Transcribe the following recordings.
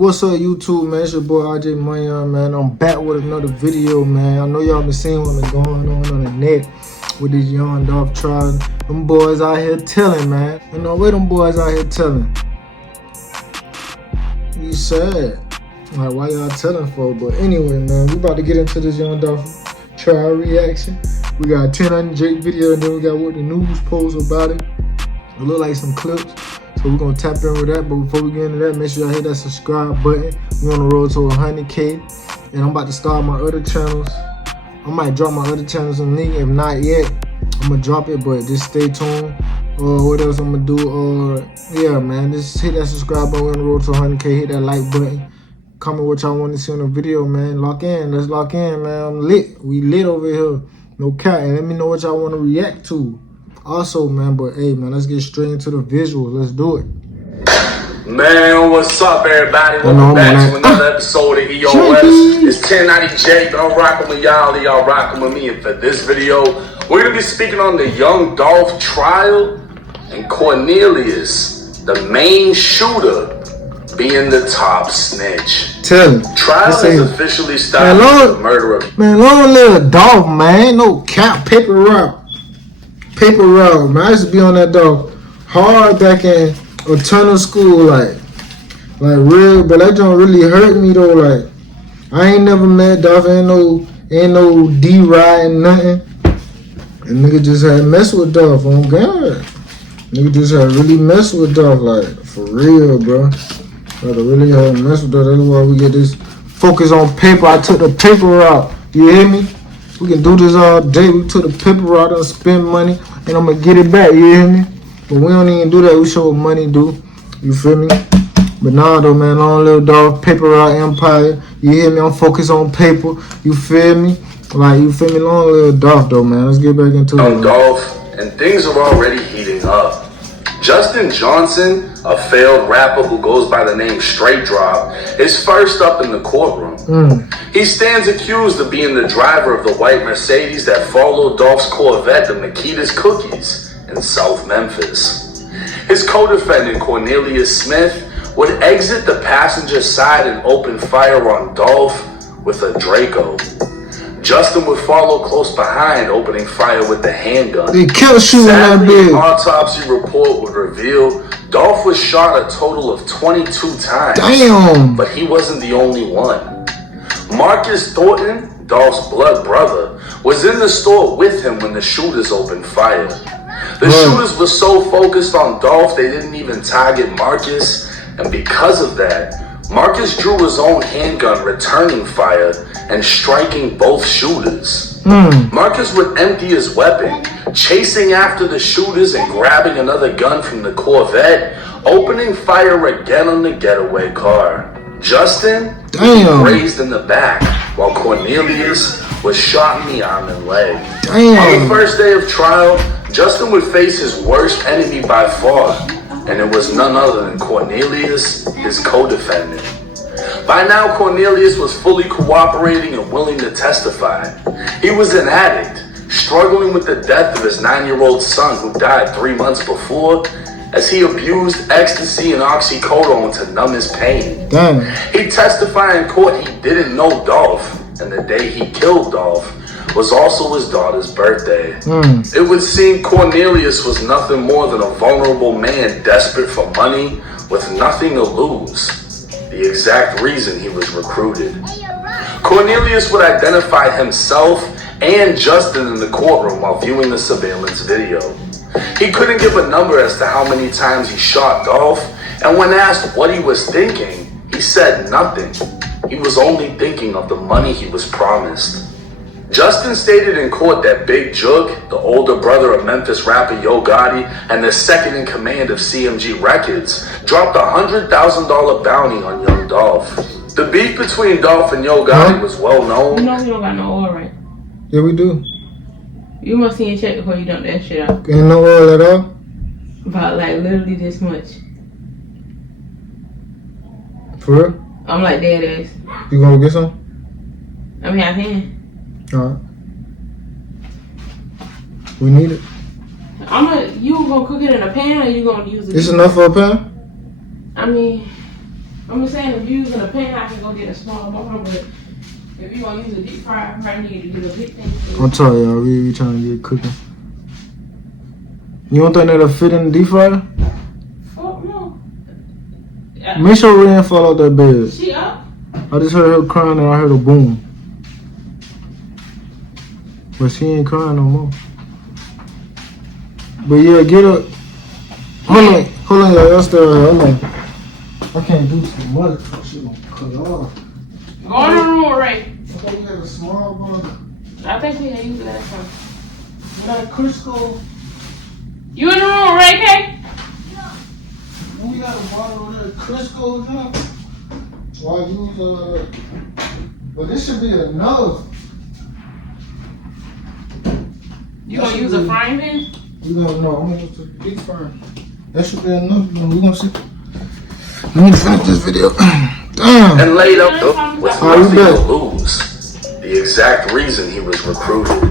What's up, YouTube, man? It's your boy RjmonynReaction, man. I'm back with another video, man. I know y'all been seeing what's been going on the net with this young DOLPH trial. Them boys out here telling, man. You know where them boys out here telling? You sad. Like, why y'all telling for? But anyway, man, we about to get into this young DOLPH trial reaction. We got a 10 Jake video, and then we got what the news post about it. It look like some clips. So we're gonna tap in with that, but before we get into that, make sure y'all hit that subscribe button. We on the road to 100K, and I'm about to start my other channels. I might drop my other channels in link. If not yet, I'm gonna drop it, but just stay tuned. What else I'm gonna do? Yeah, man, just hit that subscribe button. We're on the road to 100K. Hit that like button. Comment what y'all want to see on the video, man. Lock in. Let's lock in, man. I'm lit. We lit over here. No cap. And let me know what y'all want to react to. Also, man, but hey, man, let's get straight into the visuals. Let's do it. Man, what's up, everybody? Welcome back to another episode of EOS. It's 1090 Jake. I'm rocking with y'all. Y'all rocking with me. And for this video, we're going to be speaking on the young DOLPH trial and Cornelius, the main shooter, being the top snitch. Tell me. Trial is officially started for the murder of... Man, long little DOLPH, man. No cap, paper route. Paper route, man. I used to be on that dog hard back in Eternal School, like real, but that don't really hurt me though. Like, I ain't never met DOLPH, ain't no D-Ride and nothing. And nigga just had mess with DOLPH, on God. Nigga just had really mess with DOLPH, like, for real, bro. Like, I really had mess with DOLPH. That's why we get this focus on paper. I took the paper route, you hear me? We can do this all day. We took the paper route and spend money, and I'm gonna get it back, you hear me? But we don't even do that. We show what money do, you feel me? But nah, though, man, long little DOLPH, paper route empire, you hear me? I'm focused on paper, you feel me? Like, you feel me? Long little DOLPH, though, man. Let's get back into it. DOLPH, and things are already heating up. Justin Johnson, a failed rapper who goes by the name Straight Drop, is first up in the courtroom. He stands accused of being the driver of the white Mercedes that followed DOLPH's Corvette, the Makita's Cookies, in South Memphis. His co-defendant, Cornelius Smith, would exit the passenger side and open fire on DOLPH with a Draco. Justin would follow close behind, opening fire with the handgun. They kept shooting that bitch. An autopsy report would reveal DOLPH was shot a total of 22 times. Damn. But he wasn't the only one. Marcus Thornton, DOLPH's blood brother, was in the store with him when the shooters opened fire. The shooters were so focused on DOLPH they didn't even target Marcus, and because of that, Marcus drew his own handgun, returning fire and striking both shooters. Marcus would empty his weapon, chasing after the shooters and grabbing another gun from the Corvette, opening fire again on the getaway car. Justin was grazed in the back, while Cornelius was shot in the arm and leg. On the first day of trial, Justin would face his worst enemy by far, and it was none other than Cornelius, his co-defendant. By now, Cornelius was fully cooperating and willing to testify. He was an addict, struggling with the death of his 9-year-old son who died 3 months before, as he abused ecstasy and oxycodone to numb his pain. He testified in court he didn't know DOLPH, and the day he killed DOLPH was also his daughter's birthday. It would seem Cornelius was nothing more than a vulnerable man desperate for money with nothing to lose, the exact reason he was recruited. Cornelius would identify himself and Justin in the courtroom while viewing the surveillance video. He couldn't give a number as to how many times he shot DOLPH, and when asked what he was thinking, he said nothing. He was only thinking of the money he was promised. Justin stated in court that Big Jug, the older brother of Memphis rapper Yo Gotti and the second in command of CMG Records, dropped a $100,000 bounty on young DOLPH. The beef between DOLPH and Yo Gotti was well known. You know we don't got no oil, right? Yeah, we do. You must see and check before you dump that shit out. Ain't no oil at all? About like literally this much. For real? I'm like dead ass. You gonna get some? I mean, I can. Alright. We need it. You gonna cook it in a pan or you gonna use it? It's enough for a pan? I mean, I'm just saying, if you're using a pan, I can go get a small bottle, but if you want to use a deep fryer, I probably need to get a big thing. I'm telling y'all, we trying to get cooking. You don't think that'll fit in the deep fryer? Fuck no. Make sure we didn't fall out that bed. She up? I just heard her crying and I heard a boom. But she ain't crying no more. But yeah, get up. Hold on, y'all still here. Hold on. I can't do too much. She gonna cut off. Go in the room, Ray. I thought we had a small bottle. I think we had used it last time. We got Crisco. You in the room, Ray, K? We got a bottle of that Crisco, huh? Why use but this should be enough. You gonna use a frying pan? We gonna know. I'm gonna use a big frying. That should be enough. We gonna see. Let me finish this video. Damn. And laid up with How you nothing to been? lose. The exact reason he was recruited.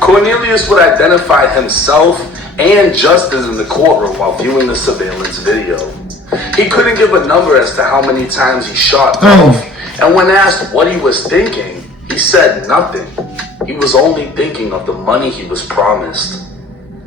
Cornelius would identify himself and Justin in the courtroom while viewing the surveillance video. He couldn't give a number as to how many times he shot Dolph, and when asked what he was thinking, he said nothing. He was only thinking of the money he was promised.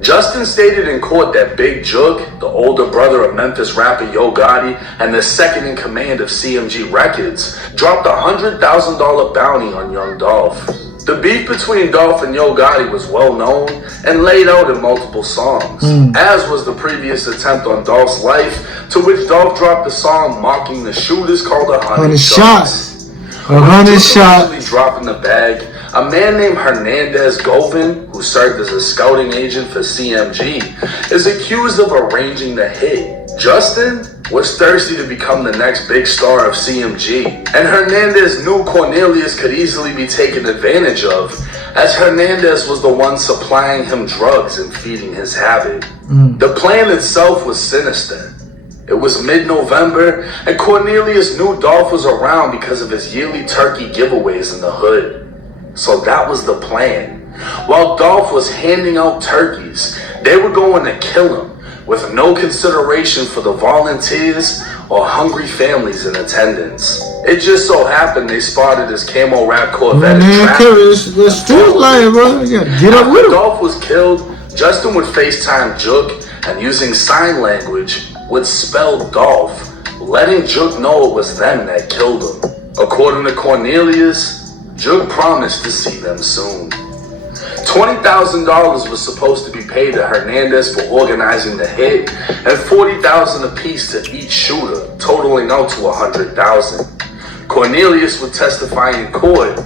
Justin stated in court that Big Jug, the older brother of Memphis rapper Yo Gotti and the second in command of CMG Records, dropped a $100,000 bounty on young Dolph. The beef between Dolph and Yo Gotti was well known and laid out in multiple songs, as was the previous attempt on Dolph's life, to which Dolph dropped a song mocking the shooters called 100 Shots. 100 Shots. Dropping the bag, a man named Hernandez Govin, who served as a scouting agent for CMG, is accused of arranging the hit. Justin was thirsty to become the next big star of CMG, and Hernandez knew Cornelius could easily be taken advantage of, as Hernandez was the one supplying him drugs and feeding his habit. The plan itself was sinister. It was mid-November, and Cornelius knew Dolph was around because of his yearly turkey giveaways in the hood. So that was the plan. While Dolph was handing out turkeys, they were going to kill him, with no consideration for the volunteers or hungry families in attendance. It just so happened they spotted his camo wrap Corvette. The street light, bro. You gotta get up with him. Dolph was killed, Justin would FaceTime Jug, and using sign language, would spell Dolph, letting Jug know it was them that killed him. According to Cornelius, Jug promised to see them soon. $20,000 was supposed to be paid to Hernandez for organizing the hit, and $40,000 apiece to each shooter, totaling out to $100,000. Cornelius would testify in court.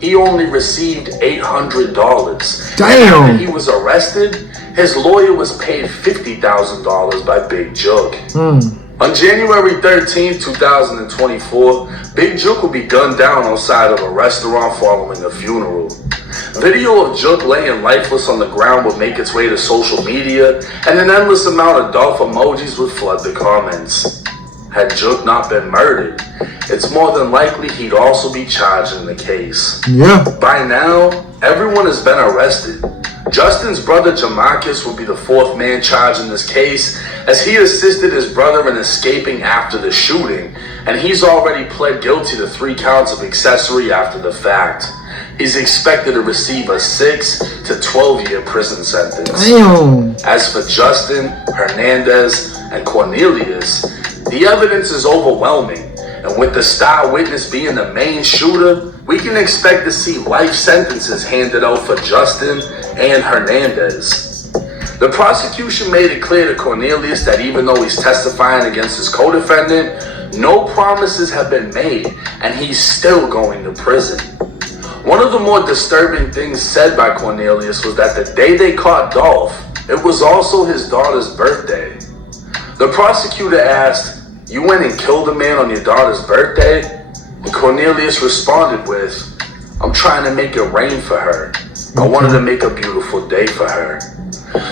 He only received $800. Damn. And after he was arrested, his lawyer was paid $50,000 by Big Jug. On January 13, 2024, Big Jug would be gunned down outside of a restaurant following a funeral. Video of Jug laying lifeless on the ground would make its way to social media, and an endless amount of Dolph emojis would flood the comments. Had Jug not been murdered, it's more than likely he'd also be charged in the case. Yeah. By now, everyone has been arrested. Justin's brother Jamarcus will be the fourth man charged in this case, as he assisted his brother in escaping after the shooting, and he's already pled guilty to 3 counts of accessory after the fact. He's expected to receive a 6 to 12-year prison sentence. Damn. As for Justin, Hernandez, and Cornelius, the evidence is overwhelming, and with the star witness being the main shooter, we can expect to see life sentences handed out for Justin and Hernandez. The prosecution made it clear to Cornelius that even though he's testifying against his co-defendant, no promises have been made, and he's still going to prison. One of the more disturbing things said by Cornelius was that the day they caught Dolph, it was also his daughter's birthday. The prosecutor asked, "You went and killed a man on your daughter's birthday?" And Cornelius responded with, "I'm trying to make it rain for her. I wanted to make a beautiful day for her."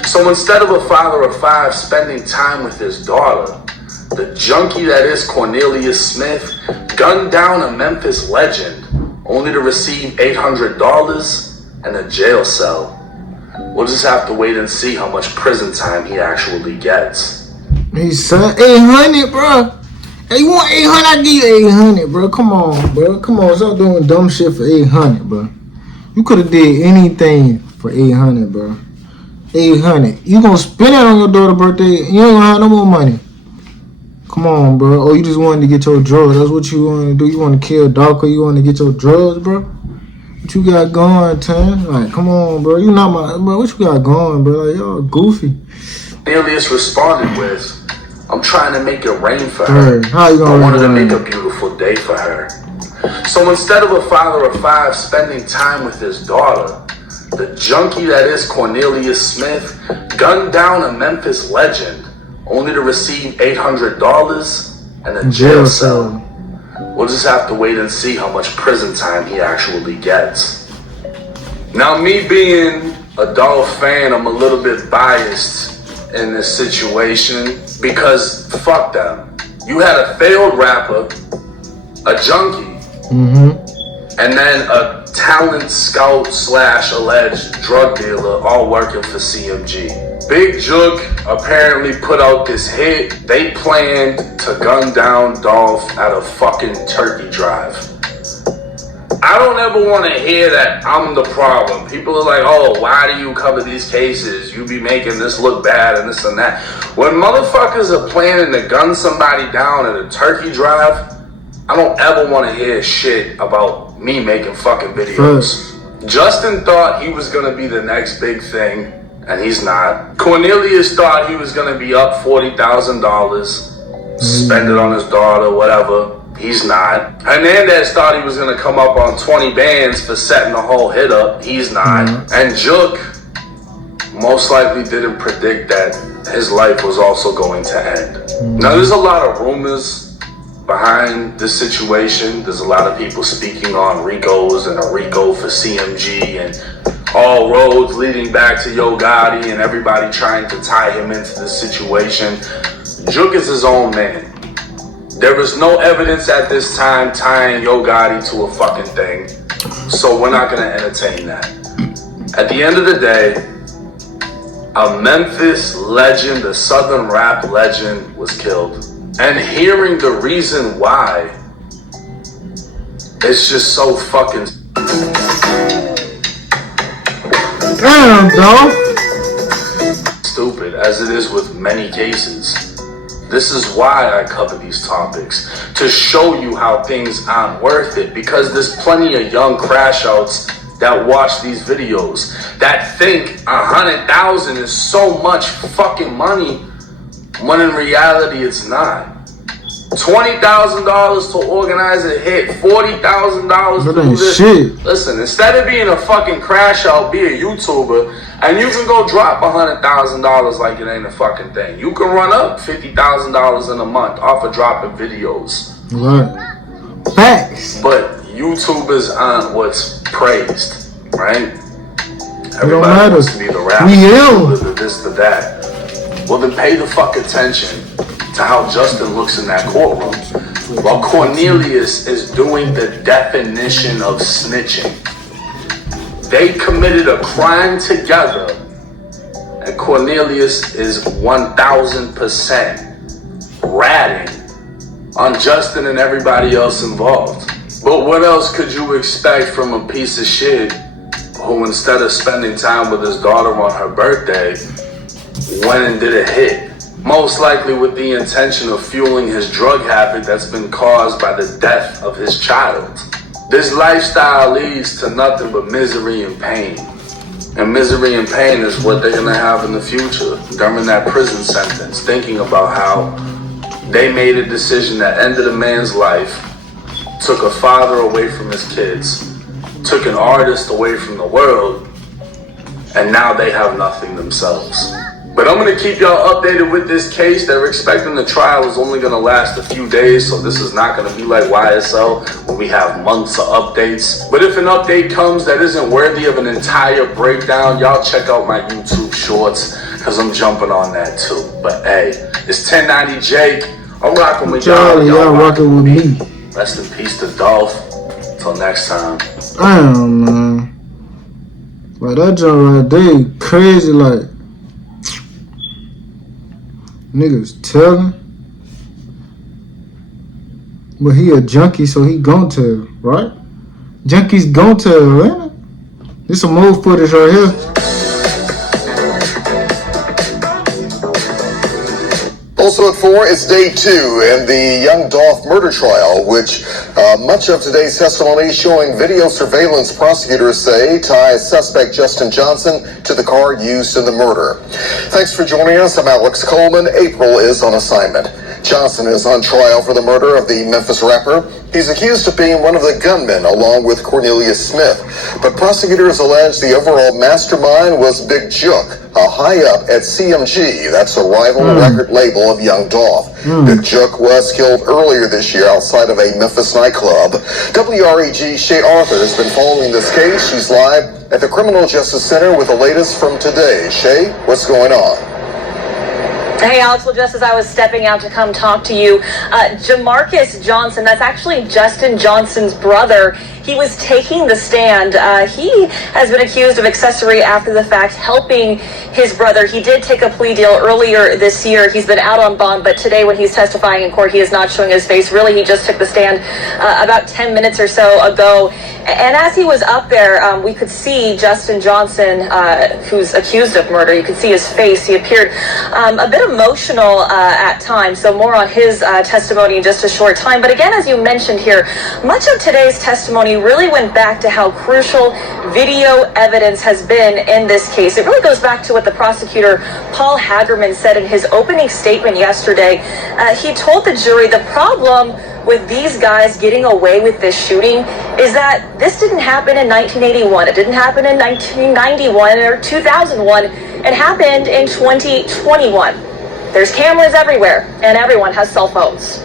So instead of a father of 5 spending time with his daughter, the junkie that is Cornelius Smith gunned down a Memphis legend, only to receive $800 and a jail cell. We'll just have to wait and see how much prison time he actually gets. He said 800, bro. Hey, you want 800? I give you 800, bro. Come on, bro. Come on, stop doing dumb shit for 800, bro. You could have did anything for 800, bro. 800. You gonna spend it on your daughter's birthday? You ain't gonna have no more money. Come on, bro. Oh, you just wanted to get your drugs. That's what you want to do. You want to kill Doc, or you want to get your drugs, bro? What you got going, Tan? Like, come on, bro. You not my, bro. What you got going, bro? Like, y'all goofy. Cornelius responded with, I'm trying to make it rain for her. How you gonna I wanted to rain? make a beautiful day for her. So instead of a father of 5 spending time with his daughter, the junkie that is Cornelius Smith gunned down a Memphis legend only to receive $800 and a jail cell. We'll just have to wait and see how much prison time he actually gets. Now, me being a Dolph fan, I'm a little bit biased in this situation because fuck them. You had a failed rapper, a junkie, and then a talent scout / alleged drug dealer all working for CMG. Big Jook apparently put out this hit. They planned to gun down Dolph at a fucking turkey drive. I don't ever want to hear that I'm the problem. People are like, oh, why do you cover these cases? You be making this look bad and this and that. When motherfuckers are planning to gun somebody down at a turkey drive, I don't ever want to hear shit about me making fucking videos. Justin thought he was going to be the next big thing, and he's not. Cornelius thought he was going to be up $40,000, spend it on his daughter, whatever. He's not. Hernandez thought he was going to come up on 20 bands for setting the whole hit up. He's not. And Jook most likely didn't predict that his life was also going to end. Now, there's a lot of rumors behind this situation. There's a lot of people speaking on Ricos and a Rico for CMG and all roads leading back to Yo Gotti and everybody trying to tie him into this situation. Jook is his own man. There is no evidence at this time tying Yo Gotti to a fucking thing, so we're not gonna entertain that. At the end of the day, a Memphis legend, a Southern rap legend was killed. And hearing the reason why, it's just so fucking damn, dog. Stupid, as it is with many cases. This is why I cover these topics, to show you how things aren't worth it, because there's plenty of young crash outs that watch these videos that think 100,000 is so much fucking money when in reality it's not. $20,000 to organize a hit, $40,000 to do this. Shit. Listen, instead of being a fucking crash out, be a YouTuber, and you can go drop $100,000 like it ain't a fucking thing. You can run up $50,000 in a month off of dropping videos. Right. Facts. But YouTubers aren't what's praised, right? Everybody wants to be the rapper, the this, the that. Well, then pay the fuck attention to how Justin looks in that courtroom, while Cornelius is doing the definition of snitching. They committed a crime together, and Cornelius is 1,000% ratting on Justin and everybody else involved. But what else could you expect from a piece of shit who, instead of spending time with his daughter on her birthday, went and did a hit? Most likely with the intention of fueling his drug habit that's been caused by the death of his child. This lifestyle leads to nothing but misery and pain. And misery and pain is what they're gonna have in the future during that prison sentence, thinking about how they made a decision that ended a man's life, took a father away from his kids, took an artist away from the world, and now they have nothing themselves. But I'm going to keep y'all updated with this case. They're expecting the trial is only going to last a few days, so this is not going to be like YSL where we have months of updates. But if an update comes that isn't worthy of an entire breakdown, y'all check out my YouTube shorts, because I'm jumping on that too. But hey, it's 1090 Jake. I'm rocking with y'all. Y'all rocking with me. Rest in peace to Dolph. Till next time. Damn, man. Like, that joint right there, crazy, like, niggas telling. But he a junkie, so he gon' tell, right? Junkies gon' tell, ain't it? This some old footage right here. Also at 4, it's day 2 in the young Dolph murder trial, which much of today's testimony showing video surveillance, prosecutors say, ties suspect Justin Johnson to the car used in the murder. Thanks for joining us. I'm Alex Coleman. April is on assignment. Johnson is on trial for the murder of the Memphis rapper. He's accused of being one of the gunmen along with Cornelius Smith. But prosecutors allege the overall mastermind was Big Jook, a high-up at CMG. That's a rival record label of young Dolph. Big Jook was killed earlier this year outside of a Memphis nightclub. WREG Shay Arthur has been following this case. She's live at the Criminal Justice Center with the latest from today. Shay, what's going on? Hey, Alex. Well, just as I was stepping out to come talk to you, Jamarcus Johnson, that's actually Justin Johnson's brother. He was taking the stand. He has been accused of accessory after the fact, helping his brother. He did take a plea deal earlier this year. He's been out on bond, but today when he's testifying in court, he is not showing his face. Really, he just took the stand about 10 minutes or so ago. And as he was up there, we could see Justin Johnson, who's accused of murder. You could see his face. He appeared a bit emotional at times, so more on his testimony in just a short time. But again, as you mentioned here, much of today's testimony really went back to how crucial video evidence has been in this case. It really goes back to what the prosecutor, Paul Hagerman, said in his opening statement yesterday. He told the jury the problem with these guys getting away with this shooting is that this didn't happen in 1981. It didn't happen in 1991 or 2001. It happened in 2021. There's cameras everywhere, and everyone has cell phones.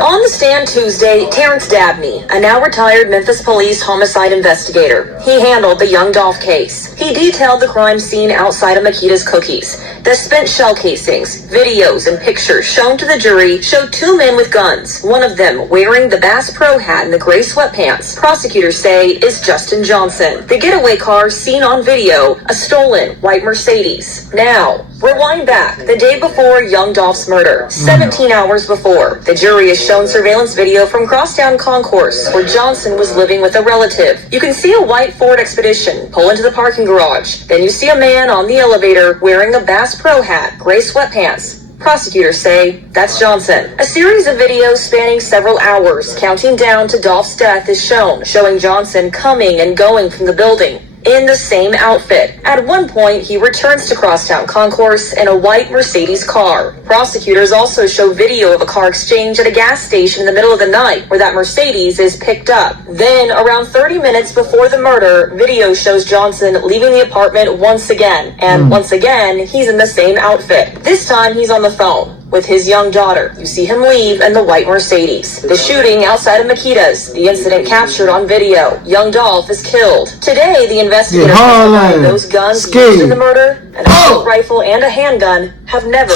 On the stand Tuesday, Terrence Dabney, a now retired Memphis police homicide investigator. He handled the young Dolph case. He detailed the crime scene outside of Makita's Cookies. The spent shell casings, videos, and pictures shown to the jury showed 2 men with guns, one of them wearing the Bass Pro hat and the gray sweatpants. Prosecutors say is Justin Johnson. The getaway car seen on video, a stolen white Mercedes. Now, rewind back the day before young Dolph's murder, 17 hours before. The jury is shown surveillance video from Crosstown Concourse, where Johnson was living with a relative. You can see a white Ford Expedition pull into the parking garage. Then you see a man on the elevator wearing a Bass Pro hat, gray sweatpants. Prosecutors say that's Johnson. A series of videos spanning several hours, counting down to Dolph's death, is shown, showing Johnson coming and going from the building in the same outfit. At one point, he returns to Crosstown Concourse in a white Mercedes car. Prosecutors also show video of a car exchange at a gas station in the middle of the night where that Mercedes is picked up. Then, around 30 minutes before the murder, video shows Johnson leaving the apartment once again. And once again, he's in the same outfit. This time, he's on the phone with his young daughter. You see him leave in the white Mercedes. The shooting outside of Makita's, the incident captured on video. Young Dolph is killed. Today, the investigators testified those guns used in the murder, an assault rifle and a handgun, have never